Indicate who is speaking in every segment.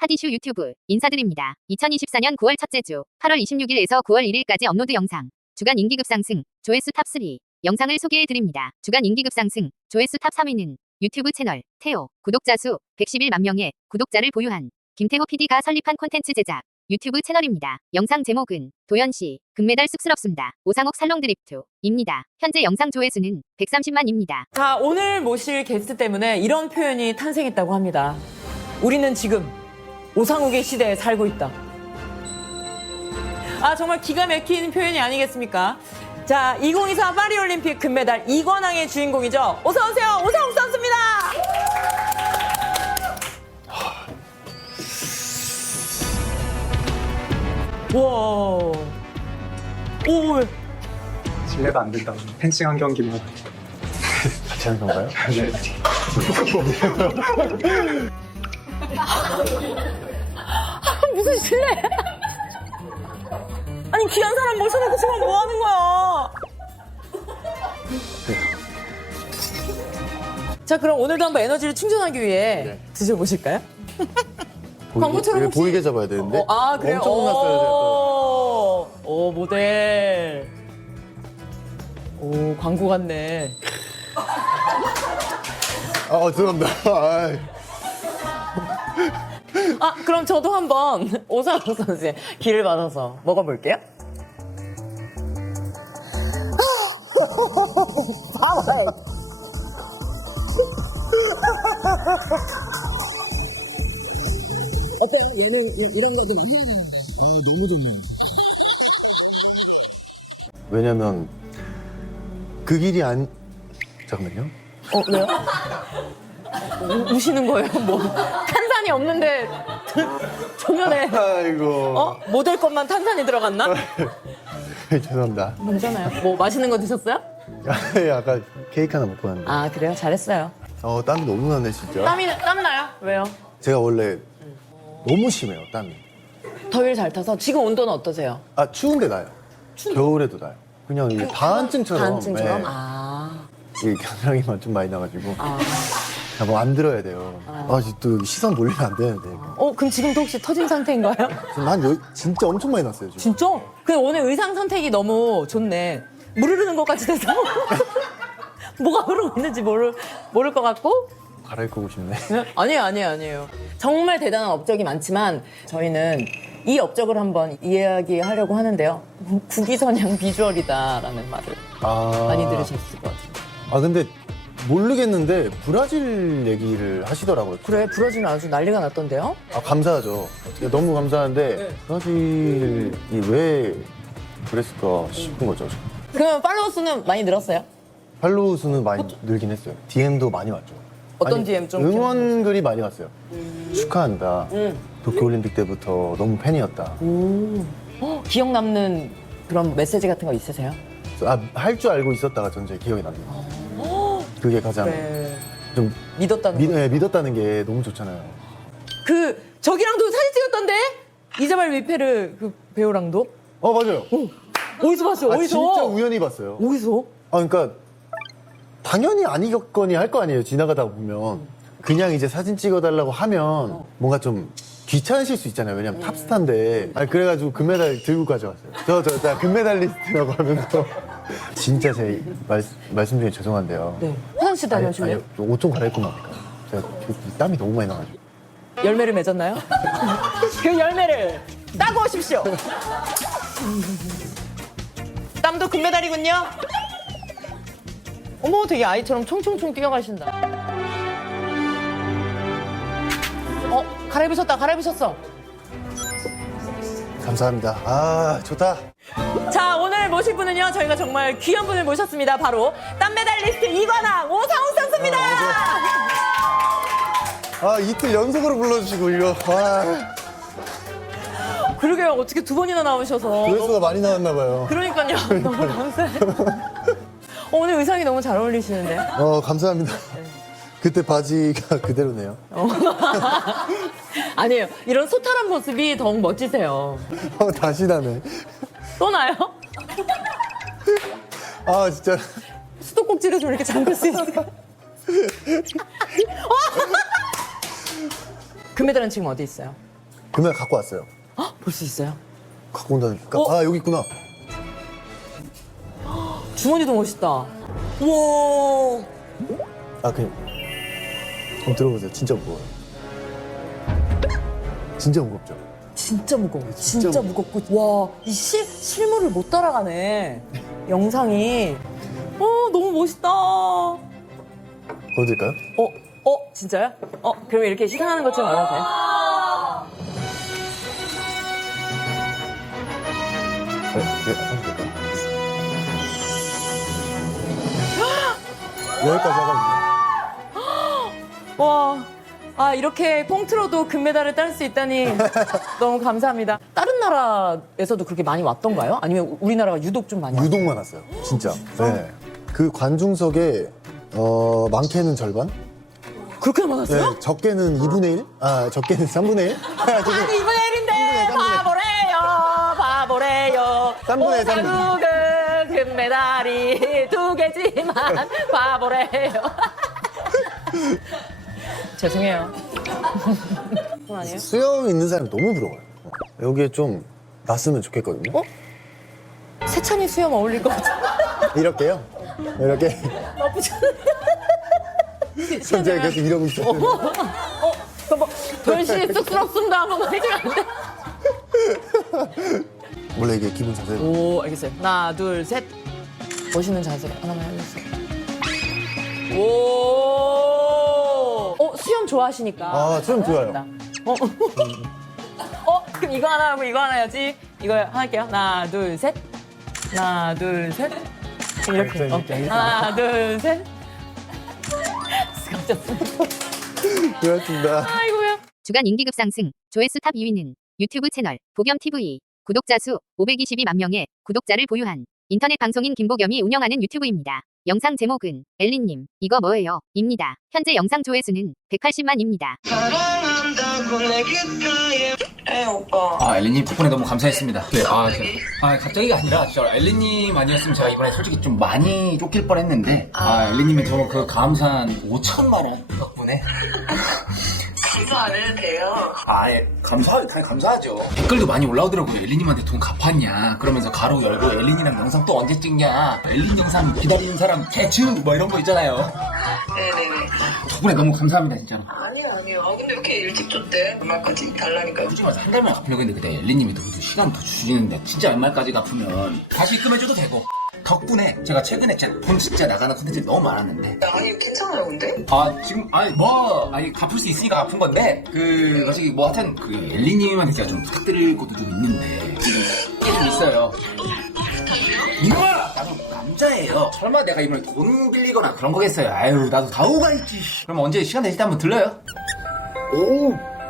Speaker 1: 파티슈 유튜브 인사드립니다. 2024년 9월 첫째 주 8월 26일에서 9월 1일까지 업로드 영상 주간 인기 급상승 조회수 탑3 영상을 소개해드립니다. 주간 인기 급상승 조회수 탑 3위는 유튜브 채널 태호 구독자 수 111만 명의 구독자를 보유한 김태호 PD가 설립한 콘텐츠 제작 유튜브 채널입니다. 영상 제목은 도연씨 금메달 쑥스럽습니다. 오상욱 살롱 드리프트입니다. 현재 영상 조회수는 130만입니다.
Speaker 2: 자, 오늘 모실 게스트 때문에 이런 표현이 탄생했다고 합니다. 우리는 지금 오상욱의 시대에 살고 있다. 아, 정말 기가 막힌 표현이 아니겠습니까? 자, 2024 파리올림픽 금메달 이관왕의 주인공이죠. 어서 오세요, 오상욱 선수입니다. 와, 오, 왜?
Speaker 3: 실례가 안 된다고 펜싱 한 경기만
Speaker 4: 같이 하는 건가요?
Speaker 3: 네.
Speaker 2: 무슨 실례? 아니, 귀한 사람 모셔놓고 지금 뭐 하는 거야? 자, 그럼 오늘도 한번 에너지를 충전하기 위해 드셔보실까요? 광고처럼 혹시-
Speaker 4: 보이게 잡아야 되는데.
Speaker 2: 아, 그래요?
Speaker 4: 엄청 혼났어요, 제가 또.
Speaker 2: 오, 모델. 오, 광고 같네.
Speaker 4: 죄송합니다. 아이.
Speaker 2: 아, 그럼 저도 한번 오상욱 선수의 기를 받아서 먹어볼게요.
Speaker 4: 왜냐면 그 길이 안. 잠깐만요.
Speaker 2: 왜요? 우시는 거예요? 뭐 탄산이 없는데 조면에
Speaker 4: 아이고.
Speaker 2: 모델 것만 탄산이 들어갔나?
Speaker 4: 죄송합니다.
Speaker 2: 괜찮아요. 뭐 맛있는 거 드셨어요?
Speaker 4: 아까 케이크 하나 먹고 왔는데.
Speaker 2: 아, 그래요? 잘했어요.
Speaker 4: 땀이 너무 나네 진짜.
Speaker 2: 땀 나요? 왜요?
Speaker 4: 제가 원래 너무 심해요 땀이.
Speaker 2: 더위를 잘 타서 지금 온도는 어떠세요?
Speaker 4: 추운데 나요. 겨울에도 나요. 그냥 이게 다한증처럼.
Speaker 2: 다한증처럼?
Speaker 4: 네.
Speaker 2: 아.
Speaker 4: 이 겨드랑이만 좀 많이 나가지고. 뭐 안 들어야 돼요. 또 시선 몰리면 안 되는데.
Speaker 2: 그럼 지금도 혹시 터진 상태인가요?
Speaker 4: 지금 진짜 엄청 많이 났어요 지금.
Speaker 2: 진짜? 근데 오늘 의상 선택이 너무 좋네. 물 흐르는 것 같이 돼서 뭐가 흐르고 있는지 모를 것 같고.
Speaker 4: 갈아입고 싶네.
Speaker 2: 아니에요. 정말 대단한 업적이 많지만 저희는 이 업적을 한번 이야기하려고 하는데요. 국위선양 비주얼이다라는 말을 많이 들으셨을 것 같아요.
Speaker 4: 근데 모르겠는데 브라질 얘기를 하시더라고요.
Speaker 2: 그래, 브라질은 아주 난리가 났던데요?
Speaker 4: 감사하죠. 너무 감사한데 브라질이 왜 그랬을까 싶은 거죠.
Speaker 2: 그러면 팔로워 수는 많이 늘었어요?
Speaker 4: 팔로우 수는 많이 늘긴 했어요. DM도 많이 왔죠.
Speaker 2: 어떤 DM 좀
Speaker 4: 응원 글이 많이 왔어요. 축하한다. 도쿄올림픽 때부터 너무 팬이었다.
Speaker 2: 기억 남는 그런 메시지 같은 거 있으세요?
Speaker 4: 할 줄 알고 있었다가 전제 기억이 납니다. 그게 가장 좀
Speaker 2: 믿었다는 거.
Speaker 4: 게 너무 좋잖아요.
Speaker 2: 저기랑도 사진 찍었던데? 이자말 위페르 그 배우랑도?
Speaker 4: 맞아요.
Speaker 2: 어디서 봤어요? 어디서?
Speaker 4: 진짜 우연히 봤어요.
Speaker 2: 어디서?
Speaker 4: 그러니까 당연히 아니겠거니 할 거 아니에요. 지나가다 보면 그냥 이제 사진 찍어달라고 하면 뭔가 좀 귀찮으실 수 있잖아요. 왜냐면 탑스타인데. 그래가지고 금메달 들고 가져왔어요. 저 금메달리스트라고 하면서 진짜 제 말씀 중에 죄송한데요.
Speaker 2: 네. 화장실 다녀오실래요?
Speaker 4: 옷 좀 갈아입고 나니까 제가 땀이 너무 많이 나가지고.
Speaker 2: 열매를 맺었나요? 그 열매를 따고 오십시오. 땀도 금메달이군요. 어머, 되게 아이처럼 총총총 뛰어가신다. 갈아입으셨어.
Speaker 4: 감사합니다. 좋다.
Speaker 2: 자, 오늘 모실 분은요, 저희가 정말 귀한 분을 모셨습니다. 바로 땀메달리스트 이관왕 오상욱 선수입니다.
Speaker 4: 이틀 연속으로 불러주시고 이거.
Speaker 2: 그러게요, 어떻게 두 번이나 나오셔서.
Speaker 4: 조회수가 많이 나왔나 봐요.
Speaker 2: 그러니까요. 너무 감사해요. 오늘 의상이 너무 잘 어울리시는데.
Speaker 4: 감사합니다. 그때 바지가 그대로네요.
Speaker 2: 아니에요. 이런 소탈한 모습이 더욱 멋지세요.
Speaker 4: 다시 나네.
Speaker 2: 또 나요?
Speaker 4: 진짜.
Speaker 2: 수도꼭지를 좀 이렇게 잠글 수 있을까? 금메달은 지금 어디 있어요?
Speaker 4: 금메달 갖고 왔어요.
Speaker 2: 볼 수 있어요?
Speaker 4: 갖고 온다니까.
Speaker 2: 어?
Speaker 4: 아, 여기 있구나.
Speaker 2: 주머니도 멋있다. 우와.
Speaker 4: 아, 그냥. 한번 들어보세요. 진짜 무거워요. 진짜 무겁죠?
Speaker 2: 진짜 무거워.
Speaker 4: 진짜
Speaker 2: 진짜 무겁고. 와, 이 실물을 못 따라가네. 영상이. 너무 멋있다.
Speaker 4: 보여드릴까요?
Speaker 2: 진짜요? 그러면 이렇게 시상하는 것처럼 안 하세요?
Speaker 4: 한번 볼까요? 여기까지 하거든요.
Speaker 2: 와, 이렇게 꽁트로도 금메달을 딸 수 있다니 너무 감사합니다. 다른 나라에서도 그렇게 많이 왔던가요? 아니면 우리나라가 유독 좀 많이 왔어요?
Speaker 4: 유독 많았어요. 진짜. 네. 그 관중석에 많게는 절반?
Speaker 2: 그렇게 많았어요?
Speaker 4: 네, 적게는 2분의 1? 아, 적게는 3분의 1?
Speaker 2: 아니 2분의 1인데 바보래요
Speaker 4: 3분의 3.
Speaker 2: 결국은 금메달이 2개지만 바보래요. 죄송해요. 그건 아니에요?
Speaker 4: 수염 있는 사람 너무 부러워요. 여기에 좀 났으면 좋겠거든요.
Speaker 2: 세찬이 수염 어울릴 것 같아.
Speaker 4: 이렇게요? 이렇게
Speaker 2: 나쁘지 않은데?
Speaker 4: 손재가 계속 이러고 있어요.
Speaker 2: 별시 쑥스럽습니다. 한번 해주면 안 돼?
Speaker 4: 원래 이게 기분 자세로.
Speaker 2: 오, 알겠어요. 하나, 둘, 셋. 멋있는 자세 하나만 해주세요. 오! 수염 좋아하시니까.
Speaker 4: 아, 수염 좋아요.
Speaker 2: 그럼 이거 하나 하고 이거 하나 해야지. 이거 하나 할게요. 하나, 둘, 셋. 하나, 둘, 셋. 이렇게.
Speaker 4: 알겠어요,
Speaker 2: 오케이.
Speaker 4: 알겠어요.
Speaker 2: 하나, 둘, 셋.
Speaker 4: 그렇습니다.
Speaker 2: 아이고야.
Speaker 1: 주간 인기 급상승, 조회수 탑 2위는 유튜브 채널 보겸TV, 구독자 수 522만 명의 구독자를 보유한 인터넷 방송인 김보겸이 운영하는 유튜브입니다. 영상 제목은 엘리님, 이거 뭐예요? 입니다. 현재 영상 조회수는 180만입니다.
Speaker 5: 아, 엘리님 덕분에 너무 감사했습니다. 네, 갑자기가 아니라 진짜 엘리님 아니었으면 제가 이번에 솔직히 좀 많이 쫓길 뻔했는데 엘리님의 저 그 감사한 5천만 원 덕분에
Speaker 6: 감사 안 해도 돼요.
Speaker 5: 당연히 감사하죠. 댓글도 많이 올라오더라고요. 엘리님한테 돈 갚았냐 그러면서 가로 열고 엘리님이랑 영상 또 언제 찍냐, 엘리님 영상 기다리는 사람 대충 뭐 이런 거 있잖아요.
Speaker 6: 네네네.
Speaker 5: 덕분에 너무 감사합니다 진짜로.
Speaker 6: 아니요. 근데 왜 이렇게 일찍 줬대? 얼마까지 달라니까.
Speaker 5: 솔직히 말해서 한 달만 갚으려고 했는데 그때 엘리님이 또 시간 더 주시는데 진짜 연말까지 갚으면 다시 입금해줘도 되고, 덕분에 제가 최근에 제 돈 진짜 나가는 콘텐츠 너무 많았는데
Speaker 6: 아니 괜찮아요 근데?
Speaker 5: 지금 갚을 수 있으니까 갚은 건데 솔직히 하여튼 엘리님한테 제가 좀 부탁드릴 것도 좀 있는데 좀 있어요. 이놈아! 나도 남자예요. 설마 내가 이번에 돈 빌리거나 그런 거겠어요. 아유, 나도 가오가 있지. 그럼 언제 시간 되실 때 한번 들러요? 오!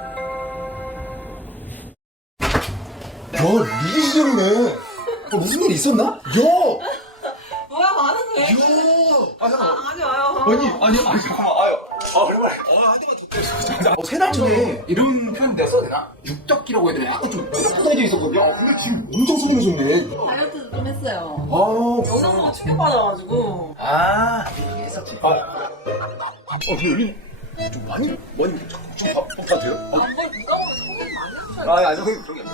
Speaker 5: 야, 리기 시절이네. 무슨 일 있었나? 야!
Speaker 6: 뭐야 많은 게?
Speaker 5: 야!
Speaker 6: 아니
Speaker 5: 아니, 잠깐만. 그래. 한동안 세 달 전에 이런 표현 내가 써도 되나? 육덕기라고 해야 되나? 약간 좀 뿌덕뿌덕해져 있었거든요. 근데 지금 엄청 소리내셨네.
Speaker 6: 다이어트 좀 했어요.
Speaker 5: 아,
Speaker 6: 영상보다 충격받아가지고.
Speaker 5: 했었지. 근데 여기 좀 많이 좀 바빠도 돼요?
Speaker 6: 뭘 누가 보면 저게 많이 했어요.
Speaker 5: 저기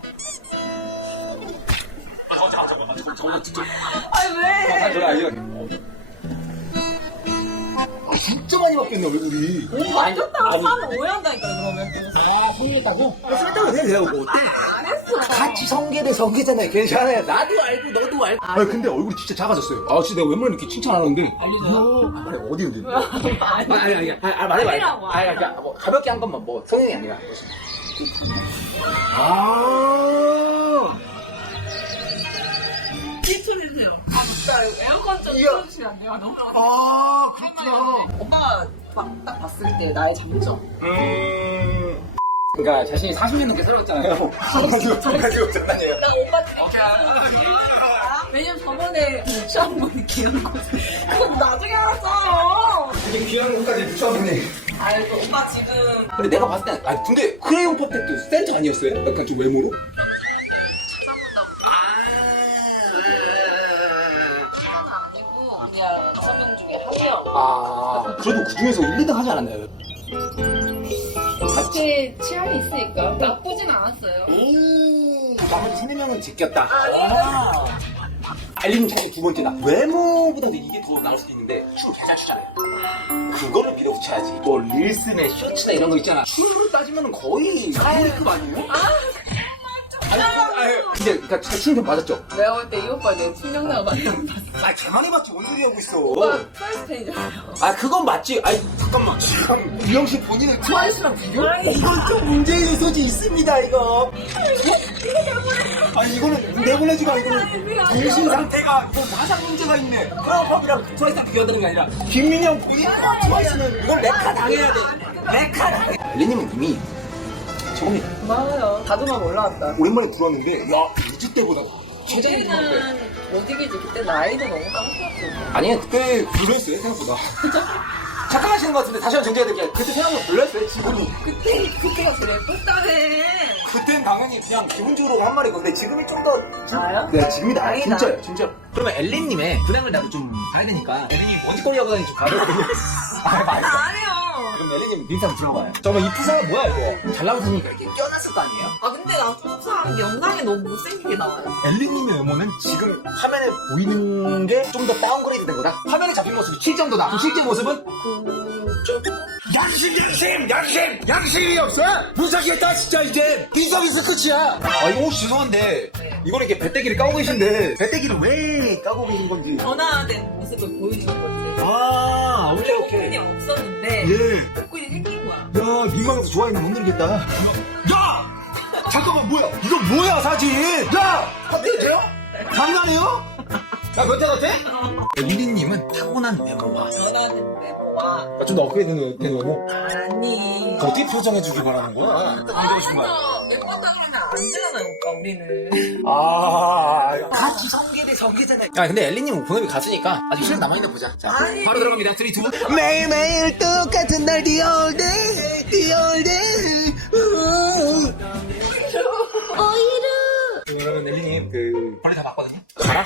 Speaker 6: 아니 왜?
Speaker 5: 진짜 많이 바뀌었네 얼굴이.
Speaker 6: 오 많이 줬다고 사면 오해한다니까 그러면.
Speaker 5: 성공했다고? 성공했다고 해도 돼요. 뭐 어때?
Speaker 6: 안 했어.
Speaker 5: 같이 성계대 성계잖아요. 괜찮아요. 나도 알고 너도 알고. 근데 얼굴이 진짜 작아졌어요. 진짜 내가 웬만하면 이렇게 칭찬 안 하는데. 알려줘요. 말해 어디. 아니. 말해.
Speaker 6: 아니라고.
Speaker 5: 그냥 뭐 가볍게 한 것만 뭐 성형이 아니라.
Speaker 6: 피투리세요. 진짜 에어컨 좀 틀어주시면 안 돼요? 너무
Speaker 5: 그렇구나.
Speaker 6: 오빠가 딱 봤을 때 나의 장점.
Speaker 5: 그러니까 자신이 40년 넘게 살았잖아요. 가지고 장난이에요.
Speaker 6: 나 오빠 왜냐면 저번에 유치원 분이 귀여운 거 그건 나중에 알았어.
Speaker 5: 되게 귀한 것까지 붙여보니.
Speaker 6: 알고 오빠 지금
Speaker 5: 근데 내가 봤을 때, 근데 크레용 퍼펙트 센터 아니었어요? 약간 좀 외모로?
Speaker 6: 찾아본다고 아니고 그냥 5명 중에 1명.
Speaker 5: 그래도 그 중에서 1, 2등 하지 않았나요?
Speaker 6: 각자의 취향이 있으니까 나쁘진 않았어요.
Speaker 5: 나머지 3명은 제꼈다. 알림 차이 두 번째다. 외모보다도 이게 더 나을 수도 있는데 춤을 잘 추잖아요. 그거를 밀어붙여야지. 뭐 릴스나 쇼츠나 이런 거 있잖아. 춤으로 따지면 거의 하이급 아니에요? 근데 그러니까 진짜 춤 좀 맞았죠?
Speaker 6: 내가 볼 때 이 오빠 내 팀명나가 맞는 거 봤어.
Speaker 5: 아 걔만 해봤지 뭔 소리 하고 있어.
Speaker 6: 오빠 트와이스 팬이잖아요.
Speaker 5: 아 그건 맞지. 아니 잠깐만 지금 유영 씨 본인은 트와이스랑 비교? 이건 좀 문제의 소지 있습니다 이거. 아니 이거는 내보내지가 이거는 정신 상태가 이건 가상 문제가 있네. 크라우팝이랑 트와이스랑 비교하는 게 아니라 김민영 본인과 트와이스는 이건 메카 당해야 돼. 메카 당해. 엘리님은 이미 처음이다.
Speaker 6: 맞아요. 다듬어가 올라왔다.
Speaker 5: 오랜만에 들어왔는데 야 유지 때보다 최저인 것 같아.
Speaker 6: 그때는 못 이기지. 그때 나이도 너무 깜짝이야.
Speaker 5: 아니에요 그때 별로였어요 생각보다. 착각하시는 것 같은데 다시 한번 정리해드릴게요. 그때 생각보다 별로였어요 지금이.
Speaker 6: 그때가 제일 예뻤다네.
Speaker 5: 그땐 당연히 그냥 기분적으로 한 말이고 근데 지금이 좀 더
Speaker 6: 나요?
Speaker 5: 네 지금이 나아요
Speaker 6: 다행이다.
Speaker 5: 진짜요 진짜. 그러면 엘린님의 근황을 나도 좀 봐야 되니까 엘린님 어디 꼴려고 하는지 좀 봐야 되거든요. 아 많이
Speaker 6: 안 해요.
Speaker 5: 그럼 엘린님 인상 들어봐요. 잠깐만 이 프사가 뭐야 이거. 잘 나오시니까 이렇게 껴놨을 거 아니에요?
Speaker 6: 아 근데 나 항상 영상에 너무 못생기게 나와요.
Speaker 5: 엘린님의 외모는 지금 화면에 보이는 게 좀 더 다운그레이드 된 거다. 화면에 잡힌 모습이 실정도다. 그럼 실제 모습은
Speaker 6: 좀
Speaker 5: 양심이 없어. 무사겠다 진짜 이제 비서비스 끝이야. 아 이거 혹시 죄송한데 이거는 이렇게 배때기를 까고 계신데 배때기를 왜 까고 계신 건지.
Speaker 6: 변화된 모습을 보여주는 건데.
Speaker 5: 아 오케이
Speaker 6: 복근이 없었는데
Speaker 5: 예.
Speaker 6: 복근이 생긴 거야.
Speaker 5: 야 민망해서 좋아요는 못 누르겠다. 야 잠깐만 뭐야 이거 뭐야 사진. 야 어떻게 돼요? 장난해요? 야 몇 대 같아? 유리님은 타고난 외모와
Speaker 6: 변화된 외모와
Speaker 5: 좀 더 업그레이드 된 외모.
Speaker 6: 아니.
Speaker 5: 어떻게 표정해주길 바라는 거야?
Speaker 6: 예뻤다 그러면 안 되잖아요, 오빠, 우리는.
Speaker 5: 같이 성계대 성계잖아요. 야, 근데 엘리님 본업이 갔으니까 아직 시간 남아있나 보자. 자,
Speaker 6: 아니.
Speaker 5: 바로 들어갑니다. 3, 2, 1. 매일매일 똑같은 날, the all day, the all day. 그러면 엘리님, 벌레 다 봤거든요? 가라?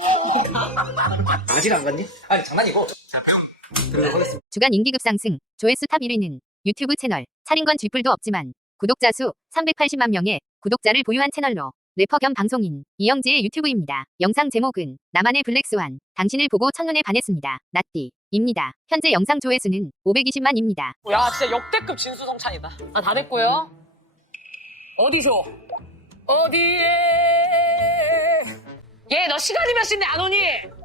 Speaker 5: 아직 안 갔니? 아니, 장난이고. 자, 배움. 들어가도록 하겠습니다.
Speaker 1: 주간 인기 급상승, 조회수 탑 1위는 유튜브 채널, 차린건 쥐뿔도 없지만 구독자 수 380만 명의 구독자를 보유한 채널로 래퍼 겸 방송인 이영지의 유튜브입니다. 영상 제목은 나만의 블랙스완, 당신을 보고 첫눈에 반했습니다. 나띠입니다. 현재 영상 조회수는 520만입니다.
Speaker 7: 야 진짜 역대급 진수성찬이다. 아 다 됐고요. 어디서? 어디에? 얘 너 시간이 몇 시인데 안 오니?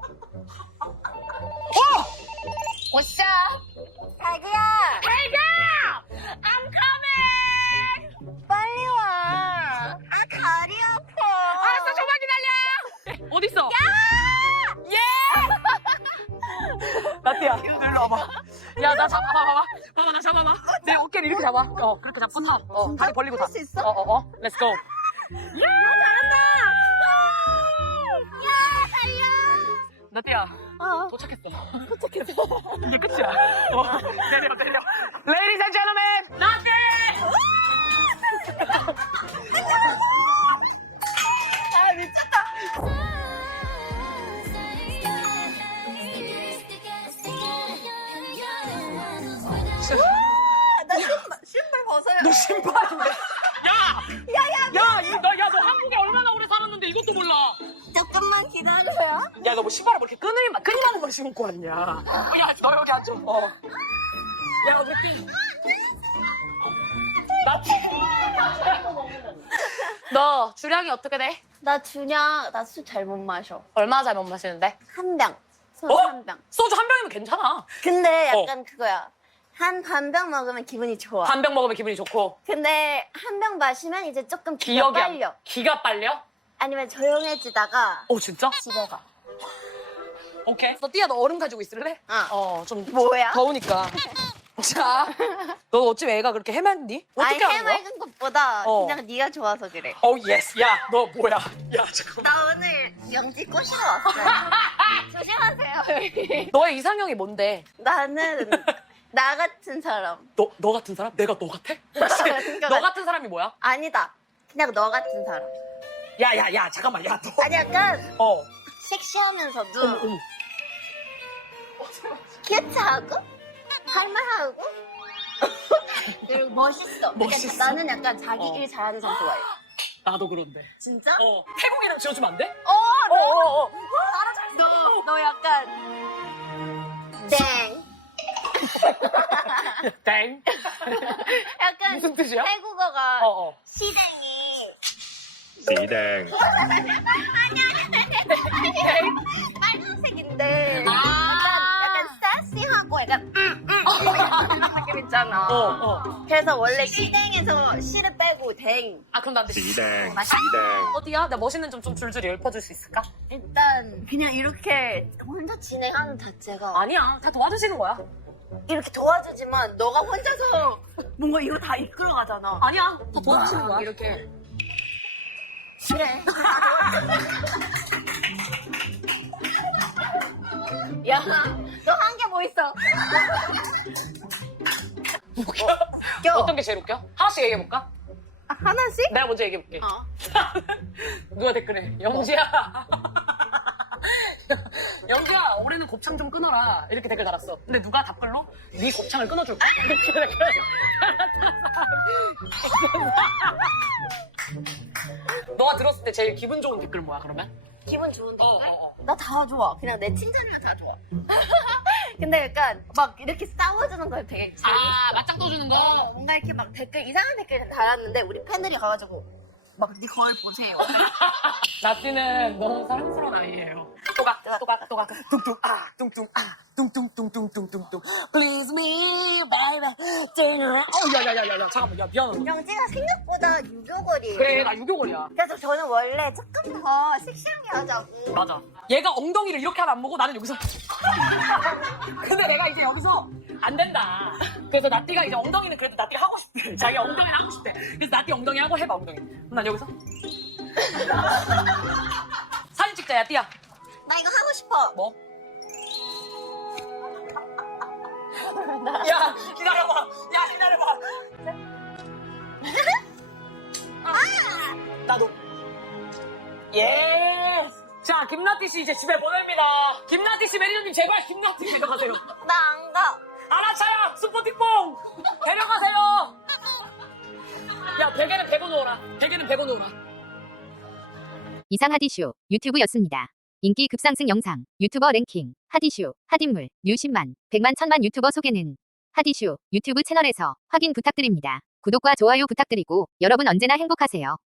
Speaker 8: 오샤 자기야 I'm coming 빨리 와 다리 아파
Speaker 7: 알았어 조금만 기다려. 어딨어? 야! 예! 나띠야 일로 와봐. 야 나 잡아봐. 봐봐 나 잡아봐. 내 어깨를 이렇게 잡아. 그렇게 잡고 타. 다리 벌리고 타.
Speaker 8: 할 수 있어?
Speaker 7: Let's go. 나띠야 도착했어. 이게 끝이야. 내려. Ladies and gentlemen, 나띠!
Speaker 8: 신발 벗어요
Speaker 7: 너 신발인데? 야, 너 한국에 얼마나 오래 살았는데 이것도 몰라?
Speaker 8: 조금만 기다려요
Speaker 7: 야, 너 뭐 신발을 뭐 이렇게 끈이만한 걸 신고 왔냐? 야, 너 여기 앉아. 야, 어떻게? 너 주량이 어떻게 돼?
Speaker 8: 나 술 잘 못 마셔
Speaker 7: 얼마 잘 못 마시는데?
Speaker 8: 한 병 소주
Speaker 7: 어?
Speaker 8: 한 병
Speaker 7: 소주 한 병이면 괜찮아.
Speaker 8: 근데 약간 그거야 한 반 병 먹으면 기분이 좋아
Speaker 7: 한 병 먹으면 기분이 좋고
Speaker 8: 근데 한 병 마시면 이제 조금 기가
Speaker 7: 기억이
Speaker 8: 빨려
Speaker 7: 기가 빨려?
Speaker 8: 아니면 조용해지다가
Speaker 7: 진짜?
Speaker 8: 집에 가
Speaker 7: 오케이. 너 띠야, 너 얼음 가지고 있을래? 좀
Speaker 8: 뭐야?
Speaker 7: 더우니까. 자, 너 어찌 애가 그렇게 해맑니?
Speaker 8: 아니
Speaker 7: 어떻게 하는 거야?
Speaker 8: 해맑은 것보다 그냥 네가 좋아서 그래
Speaker 7: 예스. 야, 너 뭐야? 야, 잠깐만.
Speaker 8: 나 오늘 영지 꼬시러 왔어요. 조심하세요.
Speaker 7: 너의 이상형이 뭔데?
Speaker 8: 나는 나 같은 사람.
Speaker 7: 너 같은 사람? 내가 너 같아?
Speaker 8: 그러니까
Speaker 7: 너 같은 사람이 뭐야?
Speaker 8: 아니다. 그냥 너 같은 사람.
Speaker 7: 야, 잠깐만. 야, 너.
Speaker 8: 아니 약간 섹시하면서도
Speaker 7: 어머.
Speaker 8: 큐트하고 할말하고 그리고 멋있어.
Speaker 7: 멋있어?
Speaker 8: 그러니까 나는 약간 자기 일 잘하는 사람 좋아해.
Speaker 7: 나도 그런데.
Speaker 8: 진짜?
Speaker 7: 태국이랑 지어주면 안 돼?
Speaker 8: 너 약간 땡.
Speaker 7: 땡.
Speaker 8: 약간
Speaker 7: 무슨 뜻이야?
Speaker 8: 태국어가 시댕이.
Speaker 9: สีแดง
Speaker 8: 빨간색인데 약간 사시하고 약간 느낌 있잖아. 그래서 원래 시댕에서 시를 빼고 댕.
Speaker 7: 아 그럼 나한테
Speaker 9: สีแดง
Speaker 8: 맛있-
Speaker 9: สีแดง
Speaker 7: 어디야? 나 멋있는 점 좀 줄줄이 읊어줄 수 있을까?
Speaker 8: 일단 그냥 이렇게 혼자 진행하는 자체가
Speaker 7: 아니야. 다 도와주시는 거야.
Speaker 8: 이렇게 도와주지만 너가 혼자서 뭔가 이거 다 이끌어가잖아.
Speaker 7: 아니야. 다 도와주시는 거야.
Speaker 8: 이렇게. 그래. 야, 너 한 게 뭐 있어? 웃겨.
Speaker 7: 어떤 게 제일 웃겨? 하나씩 얘기해볼까?
Speaker 8: 하나씩?
Speaker 7: 내가 먼저 얘기해볼게. 누가 댓글에 영지야 영지야 올해는 곱창 좀 끊어라 이렇게 댓글 달았어. 근데 누가 답글로 네 곱창을 끊어줄까? 이렇게 댓글 너가 들었을 때 제일 기분 좋은 댓글 뭐야 그러면?
Speaker 8: 기분 좋은데? 나 다 좋아. 그냥 내 칭찬이면 다 좋아. 근데 약간 막 이렇게 싸워주는 거 되게 재밌어.
Speaker 7: 맞짱 떠주는 거?
Speaker 8: 뭔가 이렇게 막 댓글, 이상한 댓글 달았는데 우리 팬들이 가가지고 막 네 거울 보세요.
Speaker 7: 나띠는 너무 사랑스러운 아이예요. 또각 뚱뚱 뚱뚱 뚱뚱뚱뚱뚱뚱 Please me baby turn around. 야야야야 잠깐만 야 미안해.
Speaker 8: 영지가 생각보다 유교거리예요.
Speaker 7: 그래 나 유교골이야.
Speaker 8: 그래서 저는 원래 조금 더 섹시하게 하자고.
Speaker 7: 맞아. 얘가 엉덩이를 이렇게 하면 안 보고 나는 여기서. 근데 내가 이제 여기서 안 된다. 그래서 나띠가 이제 엉덩이는 그래도 나띠가 하고 싶대. 자기 엉덩이를 하고 싶대. 그래서 나띠 엉덩이 하고 해봐 엉덩이. 그럼 난 여기서. 사진 찍자 야 띠야.
Speaker 8: 나 이거 하고 싶어.
Speaker 7: 뭐? 야 기다려봐. 야 기다려봐. 나도. 예. 자 김나띠 씨 이제 집에 보냅니다. 김나띠 씨 매니저님 제발 김나띠 씨 데려가세요.
Speaker 8: 나 안 가.
Speaker 7: 알아차야 스포티뽕 데려가세요. 야 베개는 베고 놓으라. 베개는 베고 놓으라.
Speaker 1: 이상 하디쇼 유튜브였습니다. 인기 급상승 영상 유튜버 랭킹 하디쇼 하딘물 뉴 10만 100만 1000만 유튜버 소개는 하디쇼 유튜브 채널에서 확인 부탁드립니다. 구독과 좋아요 부탁드리고 여러분 언제나 행복하세요.